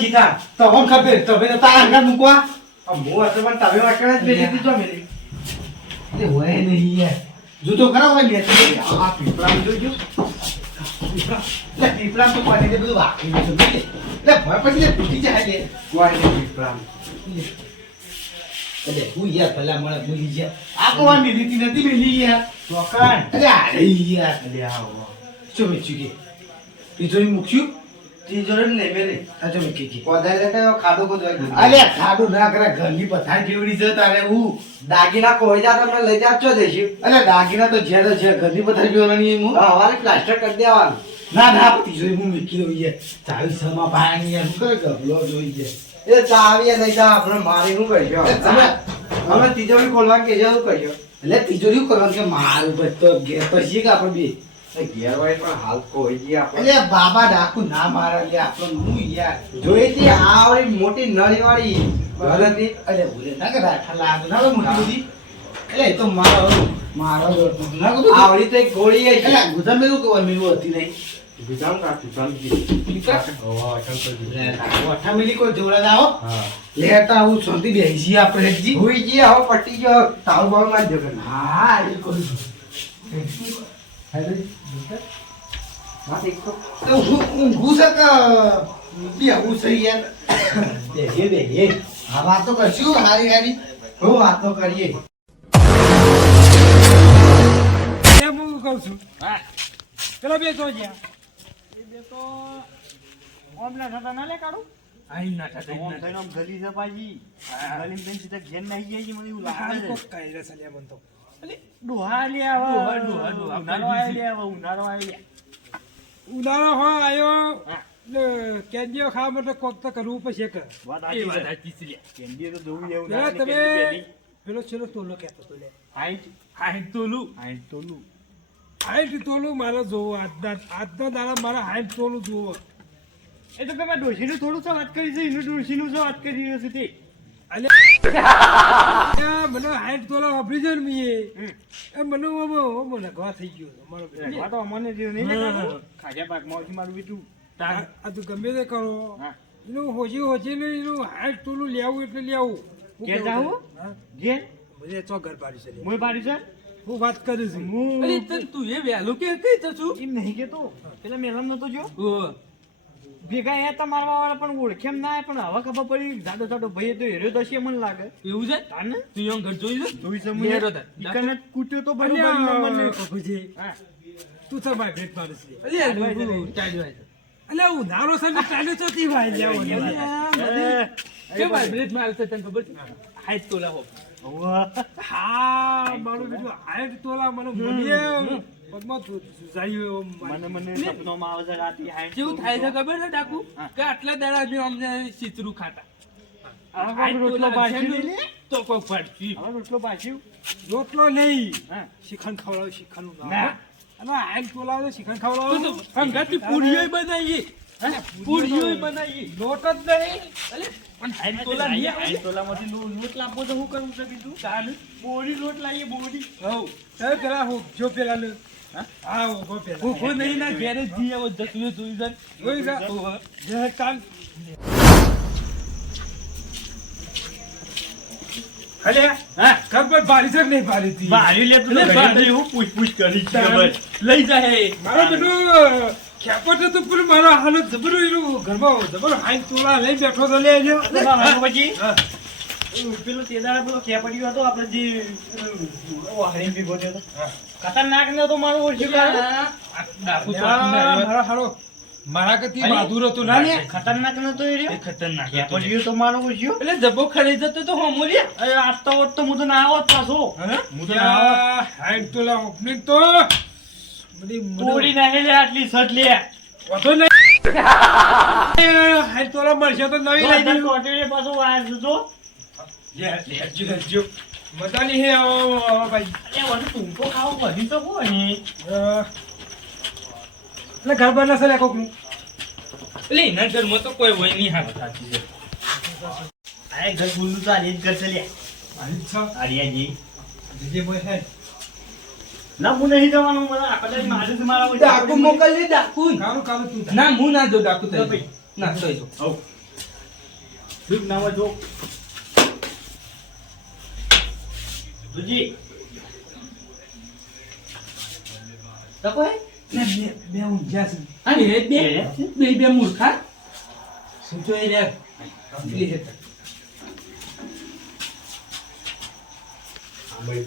જીતા. ખરા હોય ને આ પીપળામાં જોજો. લે પીપળા તો કોને બધું વાકી છે લે લે પછી લે તૂટી જાય લે નહીં પીપળામાં. હું યાર ભલા મને ભૂલી ગયા આ તો વાની રીતિ નથી મેલી યાર ચોકન. અરે અરે યાર અલે આવો. ચો મે ચુકે તિજોરી મૂક્યું તિજોરી ને મેલી. આ ચો મે કીકી લેતા ખાડો ખોદવા અલે ખાડું ના કરે ઘરની પથારી જેવડી છે તારે હું દાગીના કોઈ જા તમને લઈ જા ચો દેશું અલે દાગીના તો છે તો છે ઘરની પથારી કેવડવાની હું હવારે પ્લાસ્ટર કરી દેવાનું ના ના તિજોરી હું મૂકી દઉં યાર ચાવી સમા પાણી એમ કરે ગભલો જોઈ જાય એ ચાવી નહીં જા આપણે મારી એ તમે અમે તિજોરી ખોલવા કે શું કરશો એટલે તિજોરી કરવાનું કે મારું ભાઈ તો ઘેર પછી કે આપણે બે બાબા ડાકુ ના મારા લે આપણો હું યાર. જોઈ હતી આ વાળી મોટી નળી વાળી. હતી અરે ભૂલે ના કે રાઠા લાગ ના મોટી બધી. એટલે તો મારો મારો દોડ ના કું આ વાળી તો એક ગોળી એટલે ગુજામ એવું કે મેલું હતી નહીં. ગુજામ કા ગુજામ મિલી કોઈ જોડા હા. લેતા આવું શાંતિ બેસી આપણે જી હુઈ જી આવો પટી ગયો તાવ બાવમાં જ જગન હા એ કોઈ તો તો ઊંઘું છે કે બેહું છે યાર બેહીએ બેહીએ આ વાતો કરશું હારી હારી હું વાતો કરીએ હું કહું છું પેલા બે તો જ્યાં એ બે તો ઓમના થતા ના લે કાઢું આઈ ના થતા ઈ ના થતા. ગલી છે પાજી ગલી બેન સીધા ઘેર નહીં જાય મને એવું લાગે છે ડોહા લે આવો ડોહા. ઉનાળો લે આવો ઉનાળો આયો લે ઉનાળો હા. એટલે કેન્દ્રીય ખાવા માટે કોક તો કરવું પડશે કે. વાત છે. તો એવું ના તમે પેલો. છેલ્લો તોલો કહેતો તો લે. હાઈટ? હાઈટ તોલું. હાઈટ તોલું. હાઈટ તોલું મારે જોવો આજના આજના દાડા મારા હાઈટ તોલું જોવો. એટલે તમે ડોશીનું થોડું સો વાત કરી છે? એનું ડોશીનું સો વાત કરી રહ્યો છે તે? અલે મને હાઈટ તોલા વાપરી છે ને મીએ એ મને ઓમ ઓમ લગવા થઈ ગયો મારો. તો જે નહીં હા. ખાજા પાકમાં આવશે મારું આ તું ગમે તે કરો એનું હોજી હોજી ને એનું હાઈટ તોલું લેવું એટલે લેવું કહું જાવું? જે મને ચો ઘર પાડી છે મોય પાડી છે હું વાત કરીશ હું તું એ વહેલું કે કઈ તો એમ નહીં કેતો પેલા મેલામ નતો જો ભેગા એ તમારા વાળા પણ ઓળખેમ ના પણ હવે ખબર પડી જાડો જાડો ભાઈ તો હેરો તો છે મને લાગે. એવું છે? તાને તું યો ઘર જોઈ લે? જોઈ છે મને. ઈકને કૂટ્યો તો બરોબર મને કપૂજી, તું તો ભાઈ ભેટ પાડે છે અરે ટાઢવાય છે. અલે હું ટાઢવાય છે. અલ્યા ને ચાલે તો તી ભાઈ? લેવો કે ભાઈ vibrate માં છે તને ખબર છે? હાઈટ તોલા હો હા મારું બીજું હાઈટ તોલા મને મળીએ પગમાં મારે. મને મને સપનોમાં આવે છે રાતે હાઈટ કેવું થાય છે ખબર છે ડાકુ? કે આટલા દાડા બી અમને શીતરું ખાતા. રોટલો નહીં. શિખંડ ખવડાવ શિખંડ ના. તોલા છે શિખંડ ખવડાવ. પૂરીઓ બનાવીએ. પૂરીઓ બનાવીએ. લોટ જ નહીં. તોલા નહીં તોલામાંથી લોટ લાવવો તો હું કરું છું કીધું ચાલ બોરી લોટ લાવીએ બોરી. હવ. એ પેલા હું જો પેલા ને હા? ઊભો પેલા. હું નહીં ના ઘેરે જ આવો જતું જોઈ જાય જોઈ જા. ઓહો. ચાલ અલે હા? ખબર બારી છે કે નહીં બારી હતી બારી લે તું એટલે બારી હું પૂછ પૂછ કરી. લઈ જાય મારો બેટો. ખેપટ તો પણ મારા હાલત જબર એનું ઘરમાં જબર હાઈ તોલા લઈ બેઠો તો લે જો. પછી. પેલો તેદાડા પેલો ખેપડ્યો હતો આપણે જે વાહરી ભેગો હતો. ખતરનાક ને તો મારું ઓળખ્યો તો. મારો હારો મારા કરતી બહાદુર હતું ના ને ખતરનાક નતો એ રહ્યો. ખતરનાક તો મારો ઓળખ્યો એટલે જબ્બો ખરીદ જતો તો હોમો રે અરે આપતો તો હું તો ના આવત પાછો. હું? તો ના આવત. હાઈ તોલા ઓપનિંગ તો. બધી નહીં લે આટલી સટ લે. વધુ નહીં. તોલા મળશે તો નવી લઈ દઉં ટોટીને પાછો વાયર જતો. લે, લેજો, લેજો. નહીં હે આવો ભાઈ. અરે વધુ તું તો ખાવ વધી તો અ, એટલે ઘર બાર ના કોકનું એટલે એના ઘરમાં તો કોઈ હોય નહીં હા સાચી છે. આ ઘર ગુલ્લું તો આજે જ કરશે લે. અચ્છા આર્યાજી જે. બોય હે ના હું નહીં જવાનું મને કદાચ મારે જ મારા. ડાકુ મોકલજે ડાકુ. કાળું કાળું તું ના હું ના જો ડાકુ તો ભાઈ. ના થઈ જો. ના હોય જો. દૂજી. તકો હે? બે બે- બે ઊંઘ્યા છે. અને એ બે. બે. બે મૂર્ખા શું એ રે હે. લે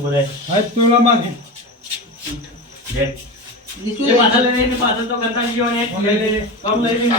બોલે. તો પડી ગયો નો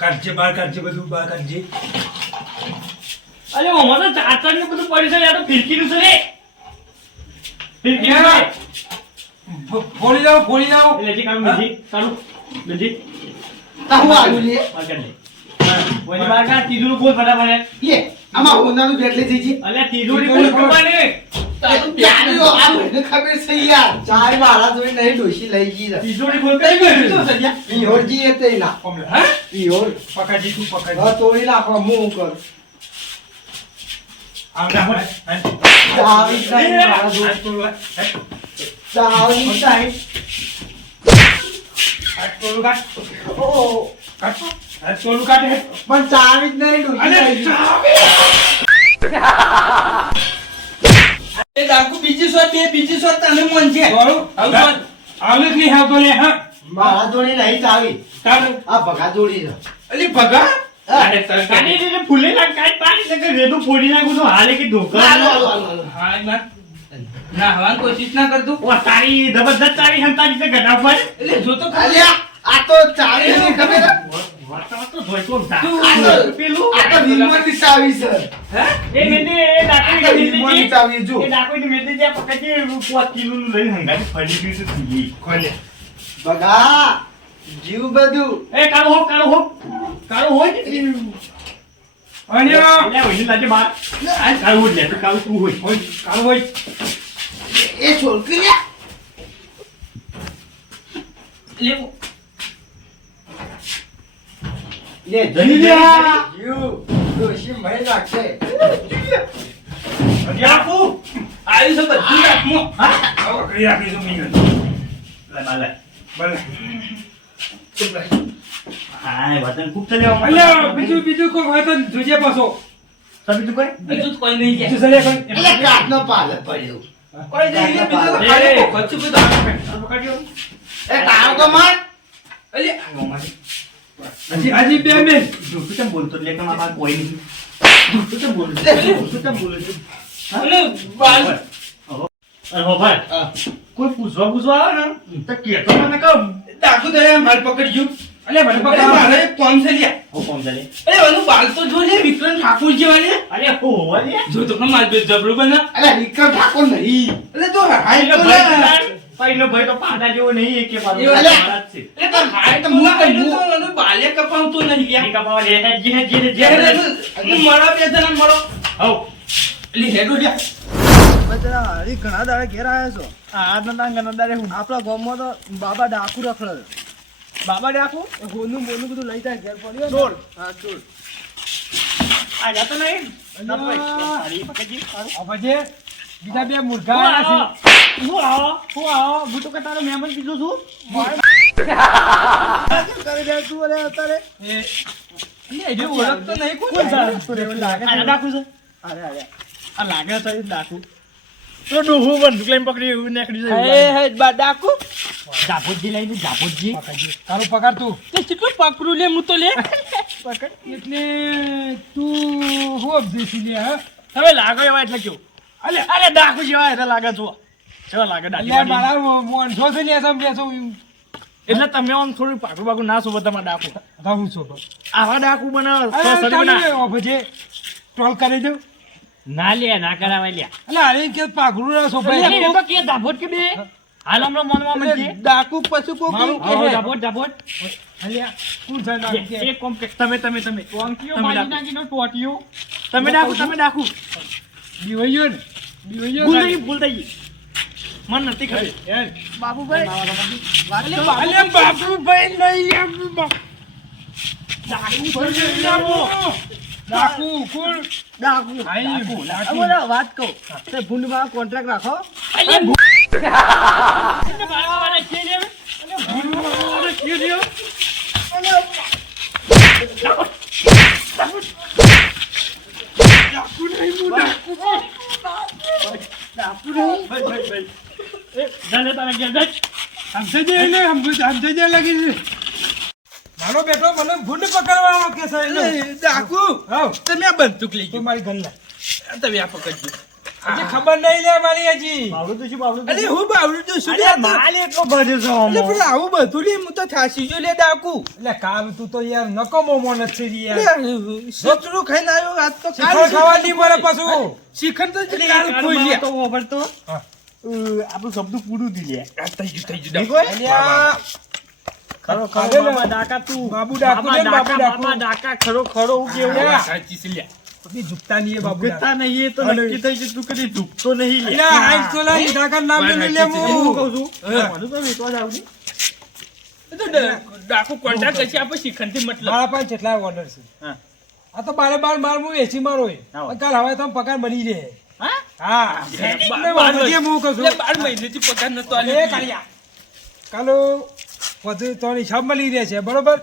કાઢજે બહાર કાઢજે બધું બહાર કાઢજે અલે ઓમાં તો નું બધું પડ્યું છે યાર તો ફિરકીનું છે રે ફિરકીનું છે. ફોડી જાઓ ફોડી જાઓ એટલે લેજી કાઢું, લેજી, કાઢું, લેજી. તા હું લે બહાર કાઢ લે. હા, ઓલી બહાર તીજું બોલ ફટાફટ. લે આમાં હોનાનું બેટલે થઈ છે. અલે ત્રીજુંની બોલ ફટાફટ. યાર આ મને ખબર છે યાર. ચાર મારા જોઈ નહીં ડોશી લઈ ગઈ તીજું ની બોલ કઈ ગઈ? ઈહોરજી એ તે ના હા? ઈહોર. પકડજી તું પકડજી. હવે તોડી નાખો હું કર? આવડા હોય ચાવી નહીં મારા દોસ્ત ચાવી હાઈટ તોલ કાઢ ઓ તોલ કાઢે પણ ચાવી જ નહીં ડોશી અલે લઈ ગઈ. એ ડાકુ બીજી શોટ બે બીજી શોટ તને મન છે આવું તો- આવલે નહીં આવતો લે હા મારા જોડી નહીં ચાવી આ ભગા જોડી છે અલી ભગા અરે ફૂલે કાઢ પાડી દે ફોડી નાખું તો હાલે કે ધોકા. હા ના ના. હવાની કોશિશ ના કરતું તારી જબરદસ્ત તારી હંતાજી છે ગધા પર એટલે જો તો ખાલી આ તો ચાવી ખબર આ તો છે. હે? એ મેંદી એ ડાકુઈ તો મેંદી ચાવી જો. એ ડાકુઈ મેંદી જે પકડી પોત કિલોનું લઈને હંગાથી ફરી ગયું છે તું. ખોલે. ભગા જીવ બધું. એ કાળો હો કાળો હો. કાળો હોય કે અને એટલે હોય લાગે બાર. આ કાળો હોય લે તો કાળો તું હોય? હોય. કાળ હોય. એ છોકરી લે. લેવું લે જીવ્યા. જીવ ડોશી મહી નાખશે. ડાકુ આવ્યું છે બધું હાથમાં હા? આવો કરી રાખીશું મિનિટ લે બાર લે. ભલે હાય વતન ખૂબ ચલે અલ્યા બીજું બીજું કોઈ હોય તો જોજે પાછો. તું કોઈ? બીજું તો કોઈ નહીં બીજું ચલે કોઈ? એટલે કાચનો પાલ પડ્યો. કોઈ નહીં બીજું ખાલી. કચ્છું બધું પકડ્યો. એ તારો તો માર અલી હજી હજી બે મિનિટ. જૂઠું કેમ બોલતો? એટલે કેમ આમાં કોઈ નહીં. જૂઠું કેમ બોલતો જૂઠું કેમ બોલે છે? અલે બાલ અરે હો ભાઈ કોઈ પૂછવા પૂછવા આવે ને તો કેતો મને કહું. ડાકુ તો માલ પકડ્યું. અલે મને પકડ મારે કોણ છે લ્યા. હો કોમ છે અરે એનું બાલ તો જો લે વિક્રમ ઠાકોર જેવા લે અરે હો હોવા જો તો માલ બે જબરું બના અરે વિક્રમ ઠાકોર નહીં. અલે તો હાઈ તો ભાઈ તો પાડા જેવો નહીં કે અલે. મારા છે. એટલે તાર તો મને કપાવતો નહીં લ્યા. કપાવ લે, હે, જે, જે, હું મળો બે જણા મળો હો લી હેડો લ્યા ઘણા દાડે ઘેર આવ્યા છો આ નંદા ગનંદા રે હું. આપણા ગામમાં તો બાબા ડાકુ રખડે બાબા ડાકુ? હોનું બોનું બધું લઈ જાય ઘેર પડ્યો ચોર. હા આ જાતો નહીં? અલ્યા. ના ભાઈ, તારી બીજા બે મૂર્ખા આવ્યા છે હું આવો, હું આવો. હું તો કે તારો મહેમાન કીધું છું. તારે બે તું અરે અત્યારે છે. એ ઓળખ તો નહીં કોણ કોણ છે? લાગે આ ડાકુ છે? અરે અરે આ લાગે છે એ ડાકુ. તો ડોહું બંદૂક લઈને પકડી એવું નીકળી જાય હે હે બા ડાકુ જાપોજી લઈને જાપોજી. તારો પગાર તું તે કેટલું પકડું લે હું તો લે પકડ એટલે તું હું અપદેશી લે હા હવે લાગે એવા એટલે કેવું અલે અરે ડાકુ જેવા એટલે લાગે છો. કેવા લાગે એટલે ડાકુ મારા મોનસો છે ને સમ બેસો એટલે તમે આમ થોડું પાકું પાકું ના શોભો તમારા ડાકુ. હું છો તો આવા ડાકુ બને અરે ટ્રોલ કરી દઉં. ના લે ના કરાવાય લે. એટલે હારી કે પાઘરું ના એટલે એ તો કે ધાબોટ કે બે? હાલ હમણાં મનમાં મળશે ડાકુ પછી કોક મારું કે હે. ધાબોટ ધાબોટ અલ્યા કોણ છે નામ કે? એક કોમ કે તમે તમે તમે. કોમ તમે મારી ડાકુ. નાખીને ટોટીઓ. તમે ડાકુ તમે ડાકુ. ને ભૂલ થઈ ભૂલ થઈ મન નથી ખબર. એ, બાબુભાઈ અલ્યા બાપુભાઈ નહીં એમ. ડાકુ ભાઈ. ડાકુ કોણ ડાકુ. ડાકુ, ડાકુ. બોલો વાત કહું. તે ભૂંડમાં કોન્ટ્રાક્ટ રાખો. અલ્યા, ભૂ- એને મારવાવાળા છે ને હવે? અલ્યા, ભૂલવાળા છે ને હવે? ભાઈ, ભાઈ, ભાઈ. એ, જા લે તારા ઘેર, જા. સમજે એને સમજે લાગી છે મારો બેટો મને ભૂંડ પકડવાનો કે છે? ડાકુ તમે આ તું ગયો મારી ગલ્લા તમે આ પકડજો. હજી ખબર નહીં લે મારી હજી. બાવળું તો શું, બાવળું અરે હું બાવડું તો શું લે માલ એટલો બધો છે એટલે પણ આવું બધું લે હું તો થાસી જો લે ડાકુ. એટલે કામ તું તો યાર ખાઈને આવ્યો આજ તો શિખર ખાવા નહીં મળે પાછું. શિખર તો એટલે કાલ ખોઈ લે. તો વાપરતો. હા. આપણું શબ્દ પૂરું થઈ લે થઈ ગયું થઈ ગયું ખરો ખરો આવે ડાકા તું. બાબુ ડાકુ બાબુ ડાકા, ડાકુ. બાબા ડાકા ખરો ખરો હું. કેવું સાચી છે લે. બધી ઝૂકતા નહીં બાબુ ભૂખતા નહીં તો નક્કી થઈ ગયું કદી ધૂપતો નહીં લે. હાઈ તો લાઈ, ઢાકા નામ વાત લે હું હું. કહું છું? મને તો વેચવા જાવ છું. એ તો ડ- ડાકુ કોન્ટ્રાક્ટ હશે આપણે શિખર મતલબ. મારા પાસે કેટલા ઓર્ડર છે. આ તો બારે બાર માલ હું વેચી મારો કાલ હવે તો પગાર બની રહે. હા? હા. કહું છું. બાર મહિનેથી પગાર નતો આલ્યો. કાળિયા. કાલો વધુ ત્રણ હિસાબ મળી રહે છે બરોબર?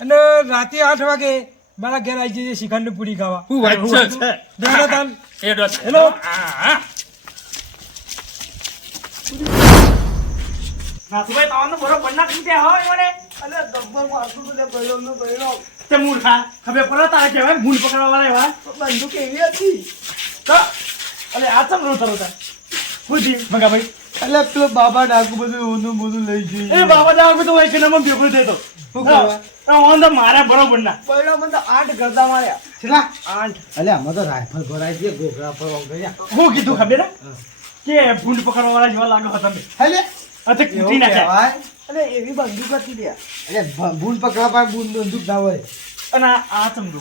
અને રાતે આઠ વાગે મારા ઘેર આવી જઈએ શિખંડ પૂરી ખાવા હું વાત છે. દોડો તાન. છે. હેલો. હા, હા. બરો તમારનો બરોબર ના થઈ જાય હો એવોને. અને ગબ્બર મારતું તો લે ગયો નો ગયો તે મૂર્ખા ખબર પડે તારે કહેવાય ભૂલ પકડવા વાળા એવા બંદૂક એવી હતી તો અલે આ ચમ રોતા રોતા બુદ્ધિ મગાભાઈ એટલે પેલો બાબા ડાકુ બધું ઊંધું બધું લઈ જઈ એ બાબા દાવ તો હોય કે નામ ભેગો ઓન તો મારા બરોબર ના. બૈરો મને તો આઠ ગરદા માર્યા. છેલા આઠ. અલે આમાં તો રાઇફલ ભરાઈ છે ગોગરા પર હું કીધું ખબર? કે ભૂંડ પકડવા વાળા જેવા લાગો હતા તમે. હેલે અતે કૂટી નાખ્યા. અરે એવી બંદૂક હતી લે અરે ભૂંડ પકડા પાય બૂન બંદૂક ના હોય. અને આ સમજો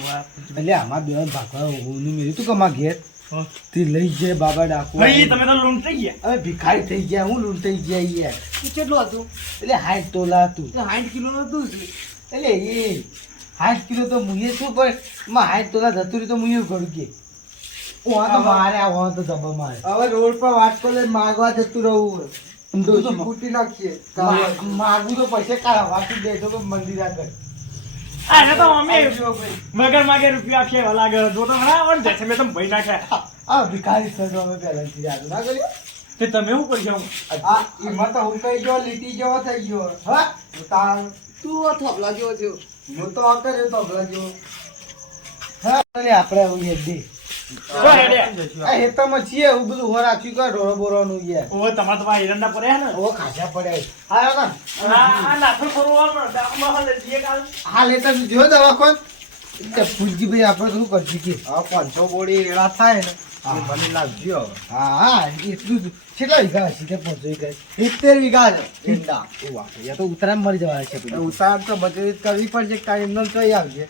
એટલે આમાં બે ભાગવા ઊનું મેળ્યું તું કમા ઘેર. તે લઈ જાય બાબા ડાકુ ભાઈ તમે તો લૂંટ થઈ ગયા. હવે ભિખારી થઈ ગયા હું લૂંટાઈ ગયા યાર. કેટલું હતું? એટલે હાઠ તોલા હતું સાઠ કિલો નું હતું એટલે એ સાઠ કિલો તો મુએ શું પણ માં સાઠ તોલા જતું રહ્યું તો મુએ કરું કે ઓહા તો મારે આ તો જબા મારે. હવે રોડ પર વાત લઈને માગવા જતું રહું ડોસી ફૂટી નાખીએ. માગવું તો પૈસા કાઢવા વાટી દેજો તો મંદિર આગળ. આ એ તો અમે મગર માગે રૂપિયા આપીએ એવા લાગે જો તો હણા ઓન જશે મેં તમે ભાઈ નાખ્યા. આ ભિખારી સર અમે પહેલાથી યાદ ના કર્યો? તે તમે શું જાઉં આ એમાં તો હું કઈ ગયો લીટી જેવો થઈ ગયો. હા? તાર તું થોપલા જેવો થયો. હું તો આ કર્યો થોપલા જેવો. હા આપણે આવું હેડી આ હેતામાં છીએ એવું બધું હોર કે ઢોરો બોરોનું યાર ઓ તમાર તો એરંડા પડ્યા ને? ઓ ખાસા પડ્યા હા હા આ આ લાફો ફરવા ડાકમાં હાલે જીએ કાલ. હા લેતા જો દવા કોણ ફૂલજી ભાઈ આપણે શું કરજી કે હા પાંચસો બોડી એડા થાય ને હા. મને લાવજો હવે. હા હા એટલું કેટલા વીઘા હશે તે પહોંચો વીઘા સિત્તેર વીઘા છે. ઈંડા. એ વાત એ તો ઉતરાયણ મરી જવાના છે ઉતાર તો બચત કરવી પડશે ટાઈમ નો ચોઈ આવશે.